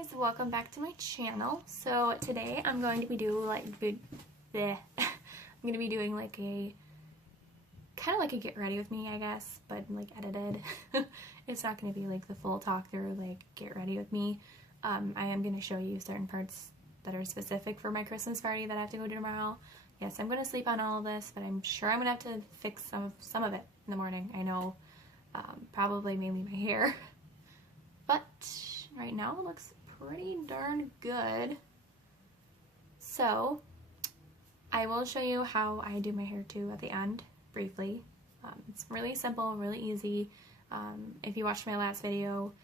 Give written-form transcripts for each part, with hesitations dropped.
guys, welcome back to my channel. So today I'm going to be doing like I'm going to be doing like a kind of like a get ready with me, I guess, but like edited. It's not going to be like the full talk through like get ready with me. I am going to show you certain parts that are specific for my Christmas party that I have to go to tomorrow. Yes, I'm going to sleep on all of this, but I'm sure I'm going to have to fix some of it in the morning. I know, probably mainly my hair, but right now it looks pretty darn good. So I will show you how I do my hair too at the end, briefly. It's really simple, really easy. If you watched my last video,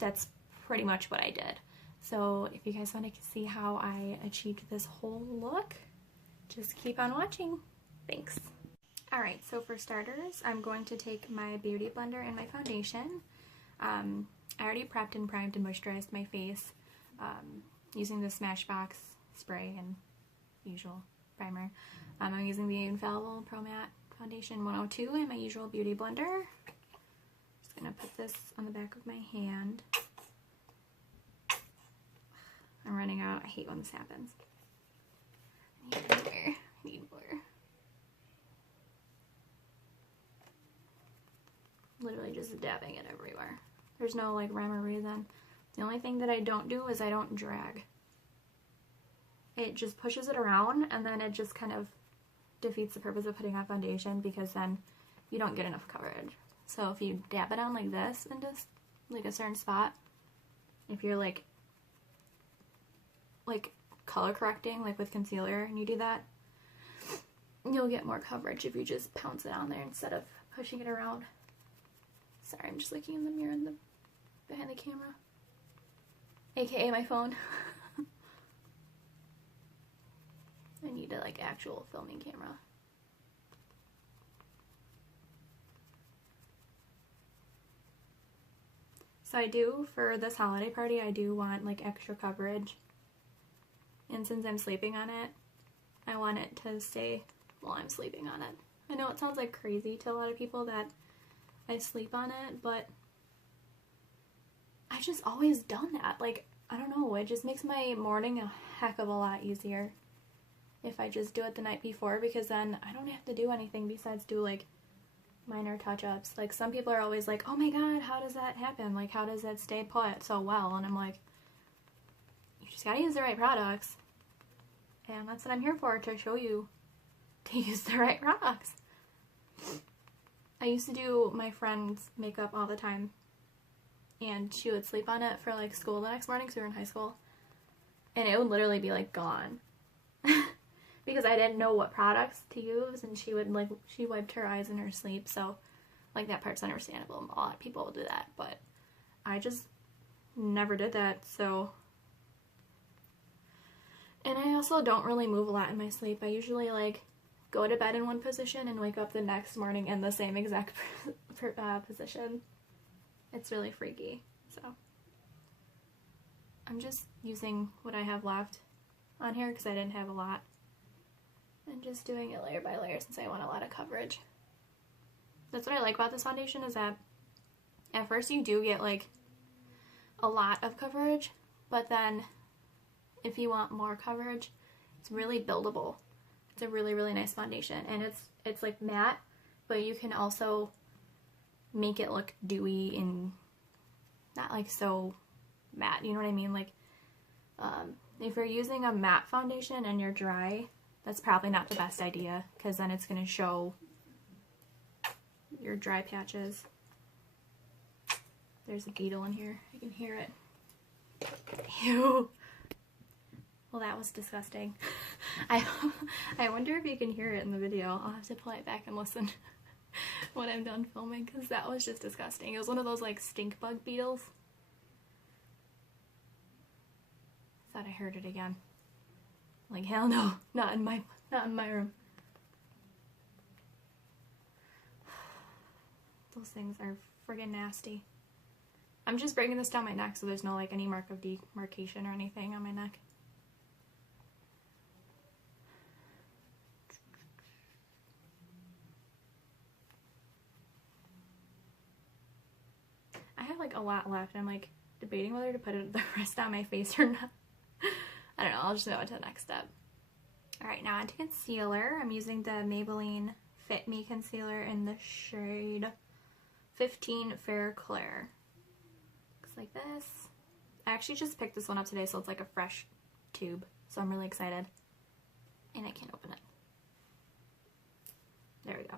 that's pretty much what I did. So if you guys want to see how I achieved this whole look, just keep on watching. Thanks. Alright, so for starters, I'm going to take my Beauty Blender and my foundation. I already prepped and primed and moisturized my face using the Smashbox spray and usual primer. I'm using the Infallible Pro Matte Foundation 102 in my usual Beauty Blender. Just going to put this on the back of my hand. I'm running out. I hate when this happens. I need more. Literally just dabbing it everywhere. There's no like rhyme or reason. The only thing that I don't do is I don't drag. It just pushes it around and then it just kind of defeats the purpose of putting on foundation because then you don't get enough coverage. So if you dab it on like this into like a certain spot, if you're like color correcting like with concealer and you do that, you'll get more coverage if you just pounce it on there instead of pushing it around. Sorry, I'm just looking in the mirror behind the camera, aka my phone. I need a like actual filming camera. So I do, for this holiday party, I do want like extra coverage. And since I'm sleeping on it, I want it to stay while I'm sleeping on it. I know it sounds like crazy to a lot of people that I sleep on it, but I've just always done that. Like, I don't know, it just makes my morning a heck of a lot easier if I just do it the night before, because then I don't have to do anything besides do like minor touch-ups. Like, some people are always like, oh my god, how does that happen? Like, how does that stay put so well? And I'm like, you just gotta use the right products. And that's what I'm here for, to show you to use the right products. I used to do my friend's makeup all the time, and she would sleep on it for like school the next morning because we were in high school, and it would literally be like gone because I didn't know what products to use, and she wiped her eyes in her sleep, so like that part's understandable. A lot of people will do that, but I just never did that. So, and I also don't really move a lot in my sleep. I usually like go to bed in one position and wake up the next morning in the same exact position. It's really freaky. So I'm just using what I have left on here because I didn't have a lot, and just doing it layer by layer since I want a lot of coverage. That's what I like about this foundation, is that at first you do get like a lot of coverage, but then if you want more coverage, it's really buildable. It's a really, really nice foundation, and it's like matte, but you can also make it look dewy and not like so matte, you know what I mean? Like, if you're using a matte foundation and you're dry, that's probably not the best idea, because then it's going to show your dry patches. There's a beetle in here. I can hear it. Ew. Well, that was disgusting. I wonder if you can hear it in the video. I'll have to play it back and listen when I'm done filming, because that was just disgusting. It was one of those like stink bug beetles. Thought I heard it again. Like, hell no, not in my room. Those things are friggin' nasty. I'm just breaking this down my neck so there's no like any mark of demarcation or anything on my neck. I have like a lot left. I'm like debating whether to put the rest on my face or not. I don't know, I'll just go to the next step. Alright, now onto concealer. I'm using the Maybelline Fit Me concealer in the shade 15 Fair Clair. Looks like this. I actually just picked this one up today, so it's like a fresh tube. So I'm really excited. And I can't open it. There we go.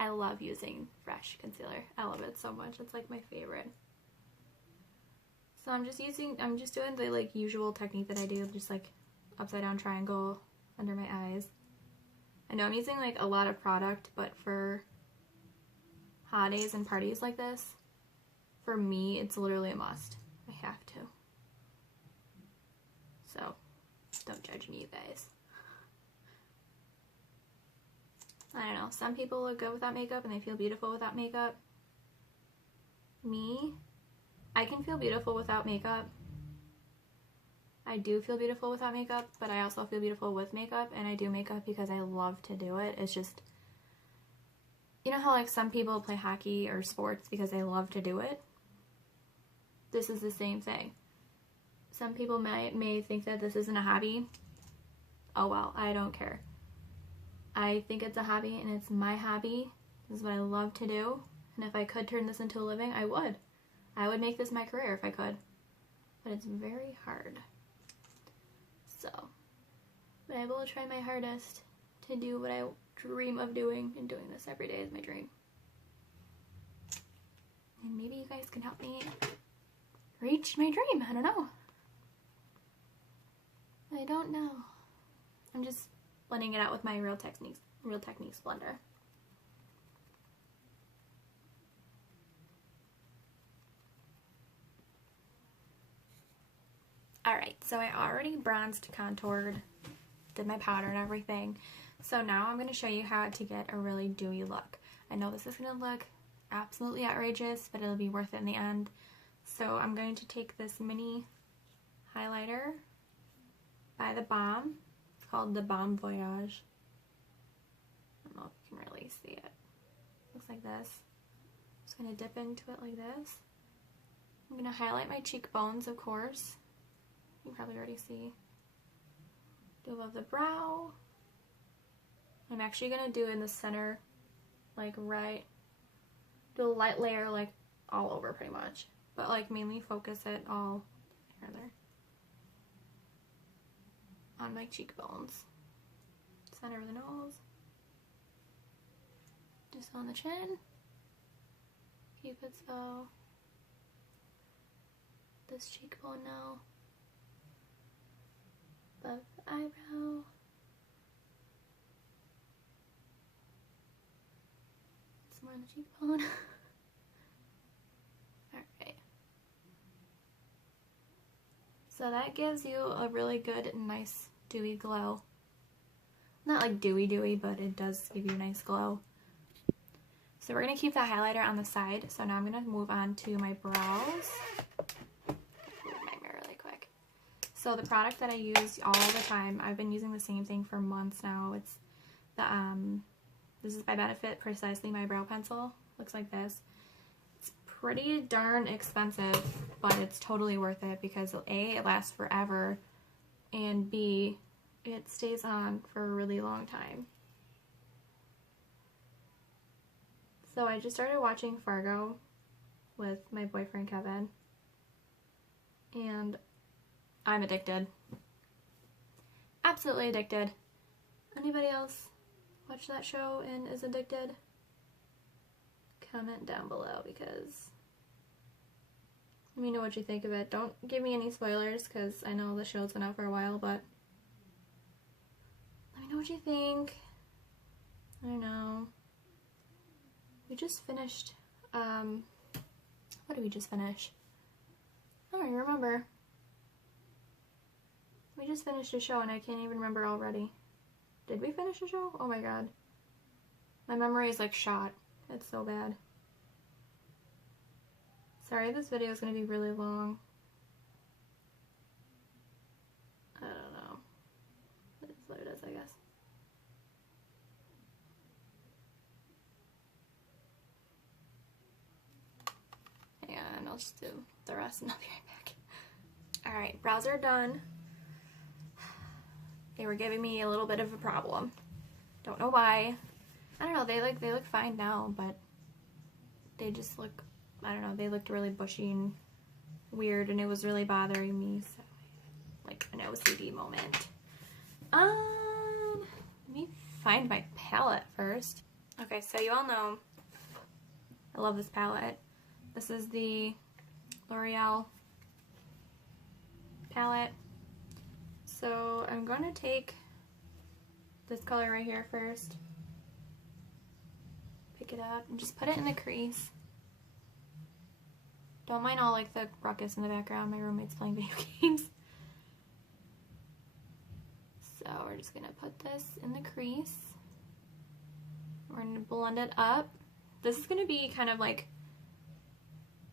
I love using fresh concealer. I love it so much. It's like my favorite. So I'm just doing the like usual technique that I do, just like upside down triangle under my eyes. I know I'm using like a lot of product, but for holidays and parties like this, for me, it's literally a must. I have to. So, don't judge me, you guys. I don't know, some people look good without makeup and they feel beautiful without makeup. Me, I can feel beautiful without makeup. I do feel beautiful without makeup, but I also feel beautiful with makeup, and I do makeup because I love to do it. It's just, you know how like some people play hockey or sports because they love to do it? This is the same thing. Some people may think that this isn't a hobby. Oh well, I don't care. I think it's a hobby and it's my hobby. This is what I love to do. And if I could turn this into a living, I would. I would make this my career if I could. But it's very hard. So, but I will try my hardest to do what I dream of doing, and doing this every day is my dream. And maybe you guys can help me reach my dream. I don't know. I don't know. I'm just blending it out with my Real Techniques blender. Alright, so I already bronzed, contoured, did my powder and everything. So now I'm going to show you how to get a really dewy look. I know this is going to look absolutely outrageous, but it'll be worth it in the end. So I'm going to take this mini highlighter by The Balm. It's called the Balm Voyage. I don't know if you can really see it. Looks like this. I'm just going to dip into it like this. I'm going to highlight my cheekbones, of course. You can probably already see. Do above the brow. I'm actually going to do in the center, like right, do a light layer like all over pretty much. But like mainly focus it all together on my cheekbones. Center of the nose. Just on the chin. Cupid's bow. This cheekbone now. Above the eyebrow. Some more on the cheekbone. Alright. So that gives you a really good, nice, dewy glow. Not like dewy, but it does give you a nice glow. So we're going to keep that highlighter on the side. So now I'm going to move on to my brows. So the product that I use all the time, I've been using the same thing for months now. It's the, this is by Benefit Precisely My Brow Pencil. Looks like this. It's pretty darn expensive, but it's totally worth it because A, it lasts forever, and B, it stays on for a really long time. So I just started watching Fargo with my boyfriend Kevin, and I'm addicted. Absolutely addicted. Anybody else watch that show and is addicted? Comment down below because let me know what you think of it. Don't give me any spoilers because I know the show's been out for a while, but let me know what you think. I don't know. We just finished, what did we just finish? I don't even remember. We just finished a show and I can't even remember already. Did we finish a show? Oh my god. My memory is like shot. It's so bad. Sorry, this video is going to be really long. I don't know. That's what it is, I guess. Hang on, I'll just do the rest and I'll be right back. Alright, brows are done. They were giving me a little bit of a problem. Don't know why. I don't know, they look fine now, but they just look, I don't know, they looked really bushy and weird, and it was really bothering me, so like an OCD moment. Let me find my palette first. Okay, so you all know I love this palette. This is the L'Oreal palette. So I'm going to take this color right here first, pick it up, and just put it in the crease. Don't mind all like the ruckus in the background. My roommate's playing video games. So we're just going to put this in the crease. We're going to blend it up. This is going to be kind of like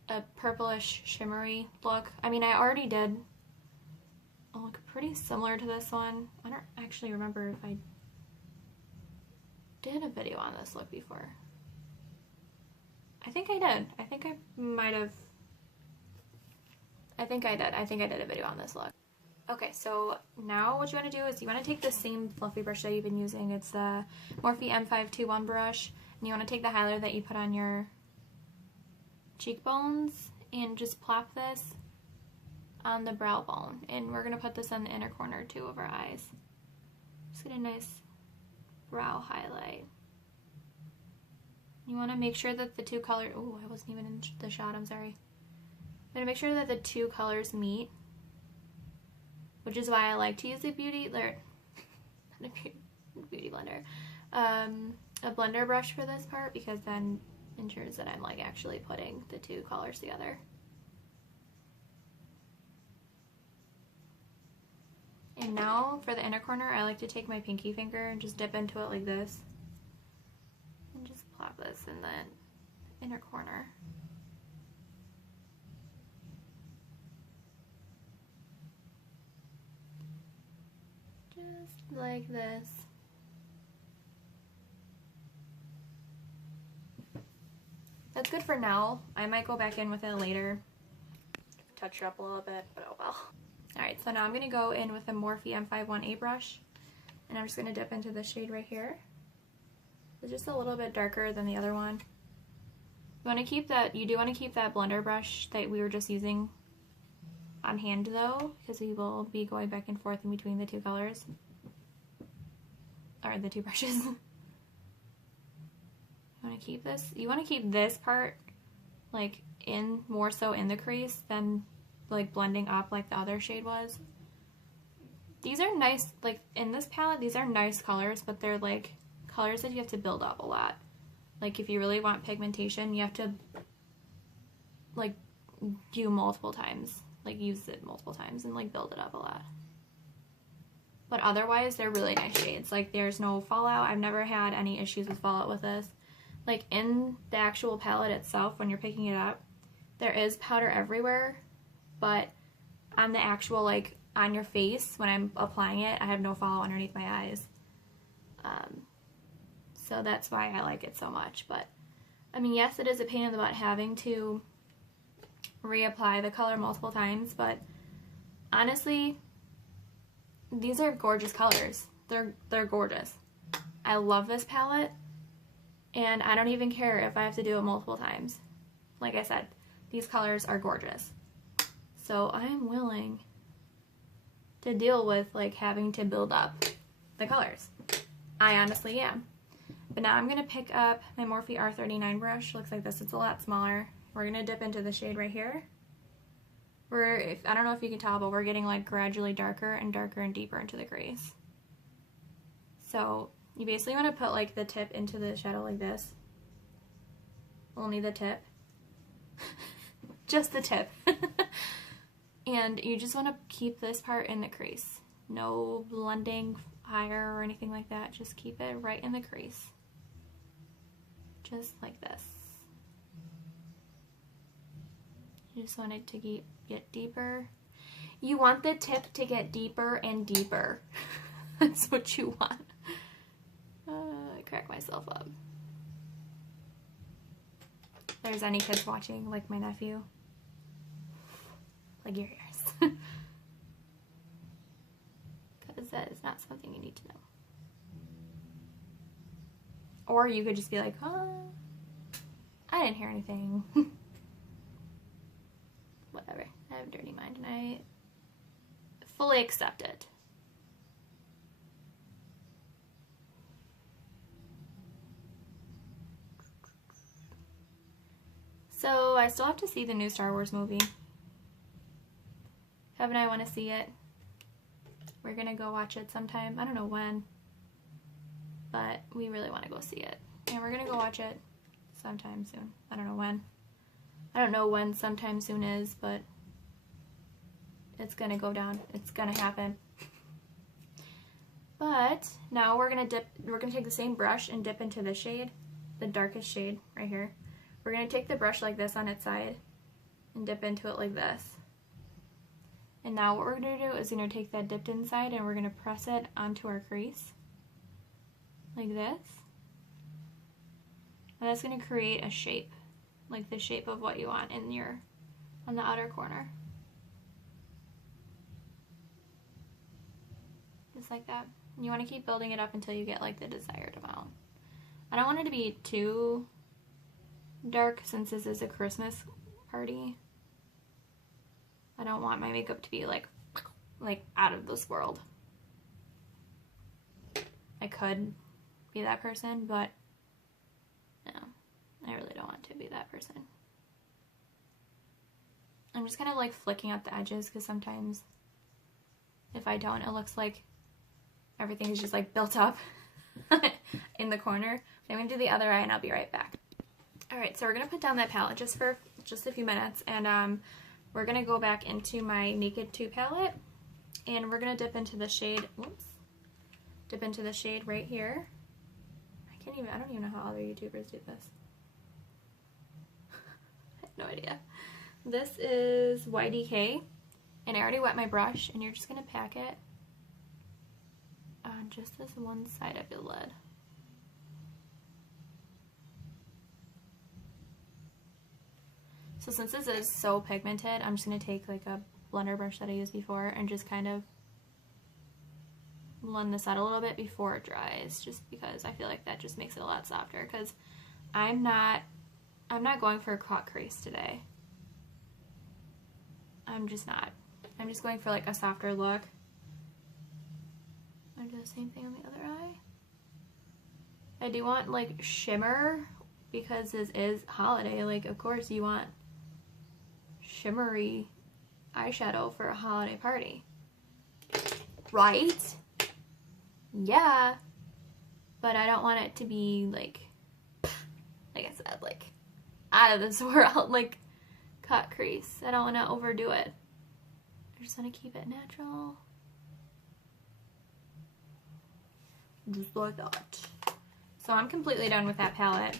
a purplish shimmery look. I mean, I already did a look pretty similar to this one. I don't actually remember if I did a video on this look before. I think I did. I think I might have. I think I did. I think I did a video on this look. Okay, so now what you want to do is you want to take the same fluffy brush that you've been using. It's the Morphe M521 brush. And you want to take the highlighter that you put on your cheekbones and just plop this on the brow bone. And we're going to put this on the inner corner too of our eyes. Just get a nice brow highlight. You want to make sure that the two colors, oh, I wasn't even in the shot, I'm sorry. You want to make sure that the two colors meet, which is why I like to use a beauty blender, a blender brush for this part, because then ensures that I'm like actually putting the two colors together. And now for the inner corner, I like to take my pinky finger and just dip into it like this. And just plop this in the inner corner. Just like this. That's good for now. I might go back in with it later. Touch it up a little bit, but oh well. Alright, so now I'm going to go in with a Morphe M51A brush. And I'm just going to dip into the shade right here. It's just a little bit darker than the other one. You want to keep that, you do want to keep that blender brush that we were just using on hand though, because we will be going back and forth in between the two colors. Or the two brushes. You want to keep this, you want to keep this part like in, more so in the crease than like blending up like the other shade was. These are nice, like in this palette, these are nice colors, but they're like colors that you have to build up a lot. Like if you really want pigmentation, you have to like do multiple times, like use it multiple times and like build it up a lot. But otherwise, they're really nice shades. Like there's no fallout. I've never had any issues with fallout with this. Like in the actual palette itself, when you're picking it up, there is powder everywhere, but on the actual, like on your face, when I'm applying it, I have no fallout underneath my eyes. So that's why I like it so much. But I mean, yes, it is a pain in the butt having to reapply the color multiple times, but honestly, these are gorgeous colors. They're gorgeous. I love this palette, and I don't even care if I have to do it multiple times. Like I said, these colors are gorgeous. So I'm willing to deal with like having to build up the colors. I honestly am. But now I'm going to pick up my Morphe R39 brush. Looks like this. It's a lot smaller. We're going to dip into the shade right here. I don't know if you can tell, but we're getting like gradually darker and darker and deeper into the crease. So you basically want to put like the tip into the shadow like this. Only the tip. Just the tip. And you just want to keep this part in the crease. No blending higher or anything like that. Just keep it right in the crease. Just like this. You just want it to get deeper. You want the tip to get deeper and deeper. That's what you want. I crack myself up. If there's any kids watching, like my nephew, like your ears. Because that is not something you need to know. Or you could just be like, oh, I didn't hear anything. Whatever. I have a dirty mind and I fully accept it. So I still have to see the new Star Wars movie. Kev and I want to see it. We're gonna go watch it sometime. I don't know when, but we really want to go see it. And we're gonna go watch it sometime soon. I don't know when. I don't know when sometime soon is, but it's gonna go down. It's gonna happen. But now we're gonna take the same brush and dip into the shade, the darkest shade right here. We're gonna take the brush like this on its side and dip into it like this. And now what we're gonna do is we're gonna take that dipped inside and we're gonna press it onto our crease like this. And that's gonna create a shape, like the shape of what you want in your, on the outer corner. Just like that. And you wanna keep building it up until you get like the desired amount. I don't want it to be too dark since this is a Christmas party. I don't want my makeup to be like out of this world. I could be that person, but no, I really don't want to be that person. I'm just kind of like flicking out the edges because sometimes if I don't, it looks like everything is just like built up in the corner. I'm going to do the other eye and I'll be right back. Alright, so we're going to put down that palette just for just a few minutes, and we're going to go back into my Naked 2 palette, and we're going to dip into the shade, dip into the shade right here. I don't even know how other YouTubers do this. I have no idea. This is YDK, and I already wet my brush, and you're just going to pack it on just this one side of your lid. So since this is so pigmented, I'm just going to take like a blender brush that I used before and just kind of blend this out a little bit before it dries, just because I feel like that just makes it a lot softer, because I'm not going for a caught crease today. I'm just not. I'm just going for like a softer look. I do the same thing on the other eye. I do want like shimmer because this is holiday. Like, of course you want shimmery eyeshadow for a holiday party, right? Yeah, but I don't want it to be like I said, like out of this world, like cut crease. I don't want to overdo it. I just want to keep it natural, just like that. So I'm completely done with that palette.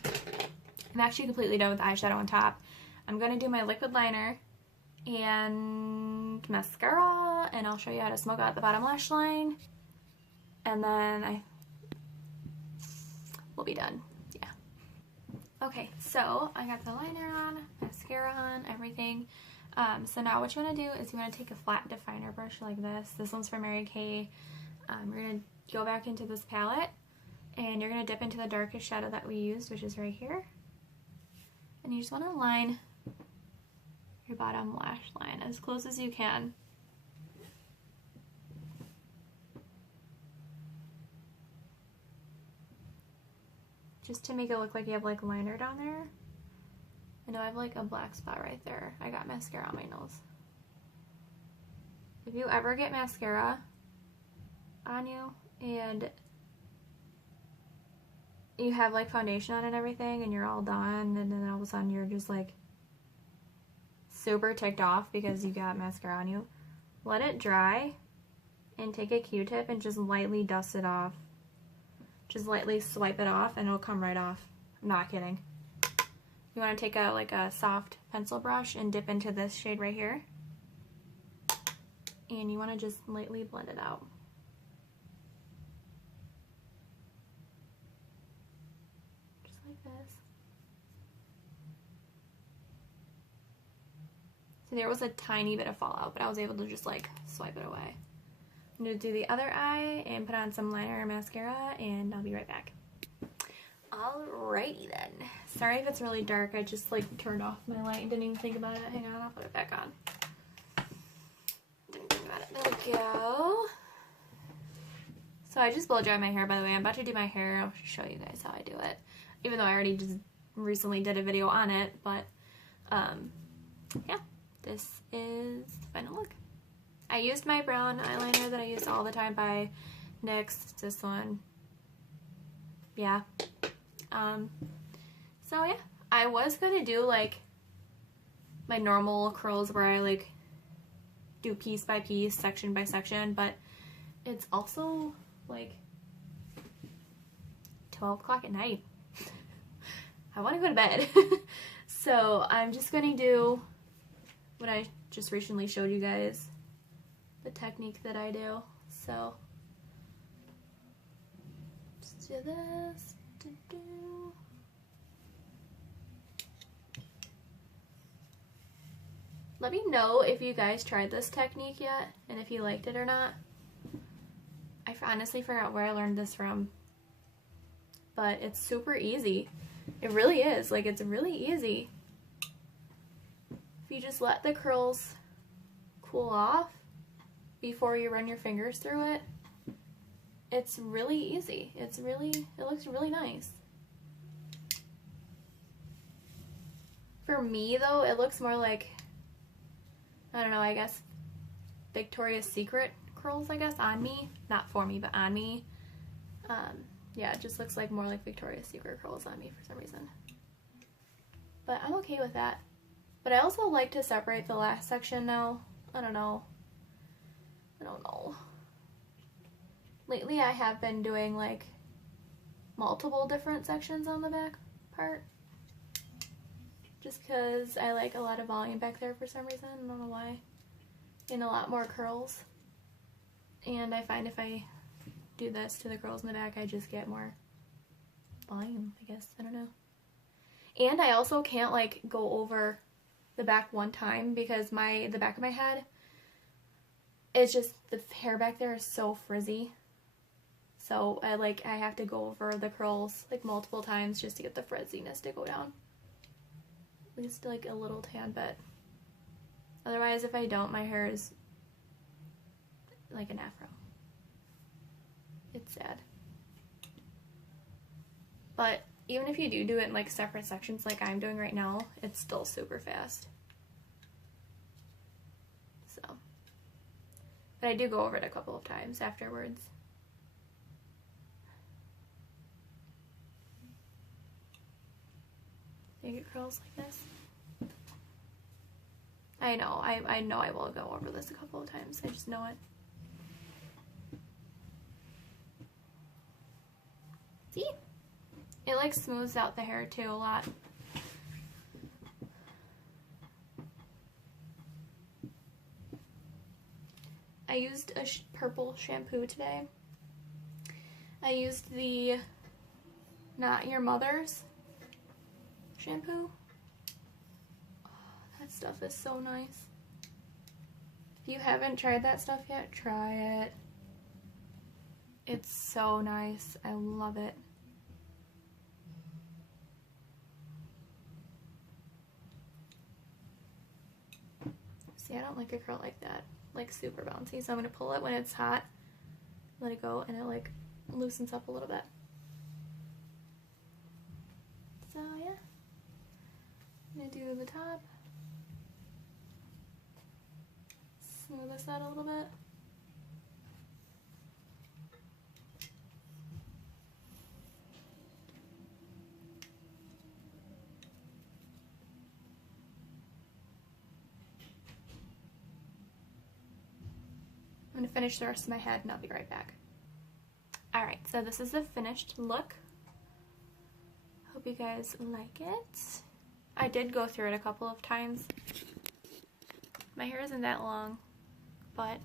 I'm actually completely done with the eyeshadow on top. I'm going to do my liquid liner and mascara, and I'll show you how to smoke out the bottom lash line, and then we'll be done. Yeah. Okay, so I got the liner on, mascara on, everything. So now what you want to do is you want to take a flat definer brush like this. This one's from Mary Kay. You're going to go back into this palette, and you're going to dip into the darkest shadow that we used, which is right here. And you just want to line your bottom lash line as close as you can. Just to make it look like you have like liner down there. I know I have like a black spot right there. I got mascara on my nose. If you ever get mascara on you and you have like foundation on and everything and you're all done, and then all of a sudden you're just like super ticked off because you got mascara on you, let it dry and take a Q-tip and just lightly dust it off. Just lightly swipe it off and it'll come right off. I'm not kidding. You want to take a soft pencil brush and dip into this shade right here, and you want to just lightly blend it out. Just like this. So there was a tiny bit of fallout, but I was able to just like swipe it away. I'm going to do the other eye and put on some liner and mascara, and I'll be right back. Alrighty then. Sorry if it's really dark. I just like turned off my light and didn't even think about it. Hang on, I'll put it back on. Didn't think about it. There we go. So I just blow dry my hair, by the way. I'm about to do my hair. I'll show you guys how I do it. Even though I already just recently did a video on it, but yeah, this is the final look. I used my brown eyeliner that I use all the time by NYX. This one. Yeah. So yeah, I was gonna do like my normal curls where I like do piece by piece, section by section, but it's also like 12 o'clock at night. I want to go to bed. So I'm just gonna do what I just recently showed you guys, the technique that I do. So just do this. Let me know if you guys tried this technique yet and if you liked it or not. I honestly forgot where I learned this from, but it's super easy. It really is. Like, it's really easy. If you just let the curls cool off before you run your fingers through it, it's really easy. It looks really nice. For me though, it looks more like, I don't know, I guess Victoria's Secret curls, I guess, on me. Not for me, but on me. Yeah, it just looks like more like Victoria's Secret curls on me for some reason. But I'm okay with that. But I also like to separate the last section now. I don't know. Lately I have been doing like multiple different sections on the back part. Just because I like a lot of volume back there for some reason. I don't know why. And a lot more curls. And I find if I do this to the curls in the back, I just get more volume, I guess. I don't know. And I also can't like go over the back one time because the back of my head, it's just, the hair back there is so frizzy. So I have to go over the curls like multiple times just to get the frizziness to go down. At least like a little tan bit. Otherwise, if I don't, my hair is like an afro. It's sad. But even if you do it in like separate sections like I'm doing right now, it's still super fast. So, but I do go over it a couple of times afterwards. You get curls like this. I know I will go over this a couple of times. I just know it. See? It like smooths out the hair too a lot. I used a purple shampoo today. I used the Not Your Mother's shampoo. Oh, that stuff is so nice. If you haven't tried that stuff yet, try it. It's so nice. I love it. See, I don't like a curl like that. Like super bouncy. So I'm going to pull it when it's hot. Let it go and it like loosens up a little bit. So yeah. I'm going to do the top. Smooth this out a little bit. I'm going to finish the rest of my head and I'll be right back. Alright, so this is the finished look. Hope you guys like it. I did go through it a couple of times. My hair isn't that long, but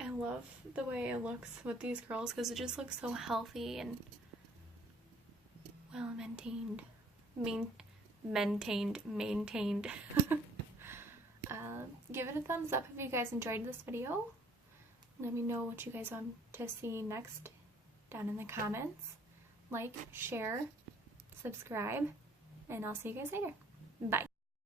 I love the way it looks with these curls because it just looks so healthy and well maintained. give it a thumbs up if you guys enjoyed this video. Let me know what you guys want to see next down in the comments. Like, share, subscribe, and I'll see you guys later. Bye.